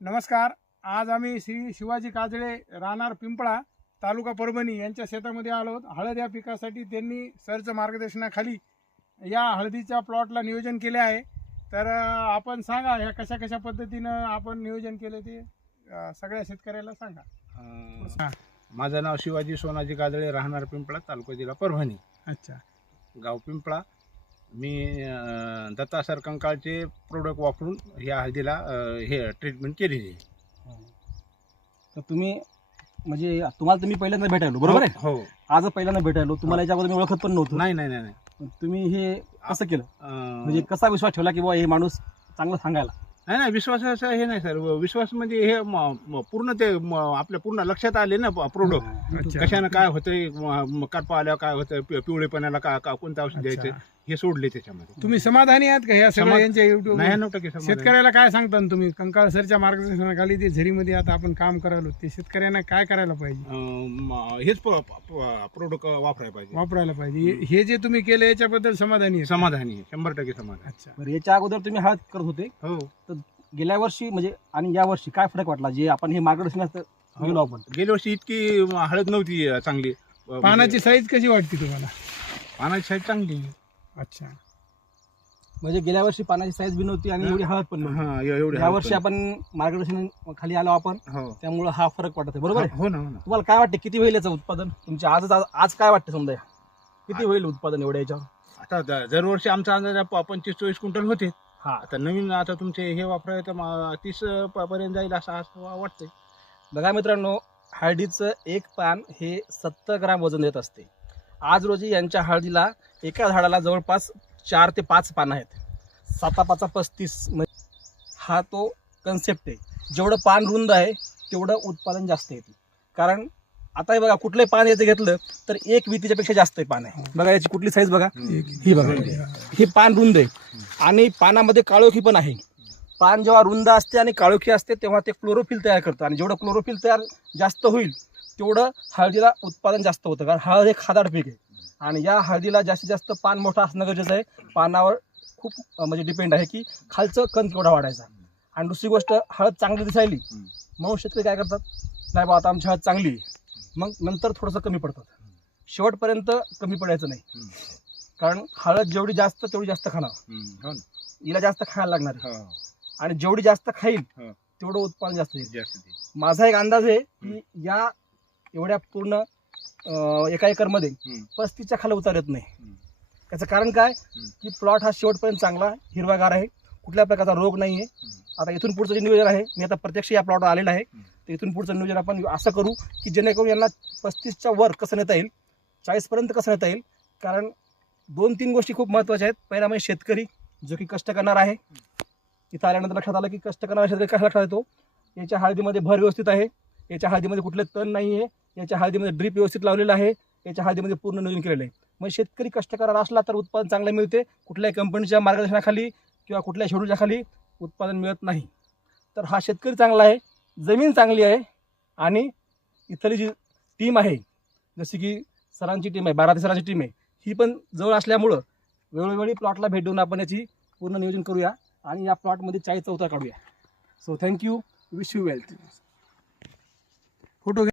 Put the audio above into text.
नमस्कार. आज आम्ही श्री शिवाजी काजळे राहणार पिंपळा तालुका परभणी यांच्या शेतामध्ये आलो आहोत. हळद या पिकासाठी त्यांनी सरचं मार्गदर्शनाखाली या हळदीच्या प्लॉटला नियोजन केले आहे. तर आपण सांगा ह्या कशा कशा पद्धतीनं आपण नियोजन केले ते सगळ्या शेतकऱ्याला सांगा. माझं नाव शिवाजी सोनाजी गाजळे राहणार पिंपळा तालुका जिल्हा परभणी. अच्छा. गाव पिंपळा. मी दत्ता सर कंकाळचे प्रोडक्ट वापरून ह्या हळदीला हे ट्रीटमेंट केलेली. आहे तर तुम्ही म्हणजे तुम्हाला तुम्ही पहिल्यांदा भेटायलो बरोबर आहे? हो आज पहिल्यांदा भेटायलो तुम्हाला याच्या अगोदर मी ओळखत पण नव्हतं. नाही नाही नाही नाही. तुम्ही हे कसं केलं? अं, म्हणजे कसा विश्वास ठेवला की बाबा हे माणूस चांगलं सांगायला? नाही नाही विश्वासाचं हे नाही सर. विश्वास म्हणजे हे म- म- पूर्ण ते म- आपल्या पूर्ण लक्षात आले ना प्रोडक्ट अच्छा. कशानं काय होतंय म- करपा आल्यावर काय होतं पिवळेपणाला काय काय कोणतं औषध द्यायचं. हे सोडले त्याच्यामध्ये. तुम्ही समाधानी आहात का? ह्या सगळ्या समाध- यांच्या युट्यूब टक्के समाधान. शेतकऱ्याला काय सांगता तुम्ही? कंकाळ सरच्या मार्गदर्शनाखाली ते झरीमध्ये आता आपण काम करायलो ते शेतकऱ्यांना काय करायला पाहिजे? अं, म- हेच प्रोडक्ट वापरायला पाहिजे. वापरायला पाहिजे. हे- हे जे तुम्ही केलं याच्याबद्दल समाधानी आहे समाधानी आहे, शंभर टक्के समाधान अच्छा. बरं याच्या अगोदर तुम्ही हळद करत होते. हो. गेल्या वर्षी म्हणजे आणि या वर्षी काय फरक वाटला? जे आपण हे मार्गदर्शनात गेलो आपण. गेल्या वर्षी इतकी हळद नव्हती अं, चांगली. अं, पानाची साईज कशी वाटते तुम्हाला? म्हणजे पानाची साईज चांगली. अच्छा. म्हणजे गेल्या वर्षी पानाची साईज बी नव्हती आणि एवढी हळद पण नव्हती. हा ए- एवढी या वर्षी पण. आपण मार्गदर्शन खाली आलो आपण. हो. त्यामुळे हा फरक वाटत आहे बरोबर आहे? हो ना हो ना. तुम्हाला काय वाटते किती होईल याचं उत्पादन? तुमच्या आज आज काय वाटते समजा? किती होईल उत्पादन एवढ्या याच्यावर? आता द- दरवर्षी आमचा अंदाज प- पंचवीस चोवीस क्विंटल होते. हा. आता नवीन आता तुमचे हे वापराय तर म- तीस प- पर्यंत जाईल असं असं वा- वाटतंय. बघा मित्रांनो हळदीचं एक पान हे सत्तर ग्राम वजन देत असते. आज रोजी यांच्या हळदीला एका झाडाला जवळपास चार ते पाच पानं आहेत. सातापाचा पस्तीस म्हणजे हा तो कन्सेप्ट आहे. जेवढं पान रुंद आहे तेवढं उत्पादन जास्त येते कारण आता हे बघा कुठलंही पान याचं घेतलं तर एक वितीच्या पेक्षा जास्त आहे पान आहे. बघा याची कुठली साईज बघा. ही बघा. हे पान रुंद आहे. आणि पानामध्ये काळोखी पण आहे. पान जेव्हा रुंद असते आणि काळोखी असते तेव्हा ते क्लोरोफिल तयार करतं. आणि जेवढं क्लोरोफिल तयार जास्त होईल तेवढं हळदीला उत्पादन जास्त होतं. कारण हळद हे खादाड पीक आहे. आणि या हळदीला जास्तीत जास्त पान मोठं असणं गरजेचं आहे. पानावर खूप म्हणजे डिपेंड आहे की खालचं कण केवढा वाढायचा. आणि दुसरी गोष्ट हळद चांगली दिसायली. मग शेतकरी काय करतात? नाही बा आता आमची हळद चांगली आहे. मग नंतर थोडंसं कमी पडतात. शेवटपर्यंत कमी पडायचं नाही. कारण हळद जेवढी जास्त तेवढी जास्त खाणार हो हिला जास्त खायला लागणार. हो. आणि जेवढी जास्त खाईल हो. तेवढं उत्पादन जास्त येईल. माझा एक अंदाज आहे की या एवढ्या पूर्ण एका एकरमध्ये. पस्तीसच्या खाली उतार येत नाही. त्याचं कारण काय. की प्लॉट हा शेवटपर्यंत चांगला हिरवागार आहे. कुठल्या प्रकारचा रोग नाही आहे. आता इथून पुढचं जे नियोजन आहे मी आता प्रत्यक्ष या प्लॉटवर आलेलं आहे. तर इथून पुढचं नियोजन आपण असं करू की जेणेकरून यांना पस्तीसच्या वर कसं नेता येईल चाळीसपर्यंत कसं नेता येईल. कारण दोन तीन गोष्टी खूप महत्त्वाच्या आहेत. पहिला म्हणजे शेतकरी जो की कष्ट करणार आहे. इथं आल्यानंतर लक्षात आलं की कष्ट करणारा शेतकरी कसा लक्षात येतो? याच्या हळदीमध्ये भर व्यवस्थित आहे. याच्या हळदीमध्ये कुठलं तण नाही आहे याच्या हळदीमध्ये ड्रीप व्यवस्थित लावलेलं आहे. याच्या हळदीमध्ये पूर्ण नियोजन केलेलं आहे. मग शेतकरी कष्ट असला तर उत्पादन चांगलं मिळते. कुठल्याही कंपनीच्या मार्गदर्शनाखाली किंवा कुठल्याही शेड्यूलच्या खाली उत्पादन मिळत नाही. तर हा शेतकरी चांगला आहे. जमीन चांगली आहे. आणि इथली जी टीम आहे जशी की सरांची टीम आहे बारा ते सरांची टीम आहे ही पण जवळ असल्यामुळं वेळोवेळी प्लॉटला भेट देऊन आपण याची पूर्ण नियोजन करूया. आणि या प्लॉटमध्ये चाळीस चौथा काढूया. So thank you wish you wealth photo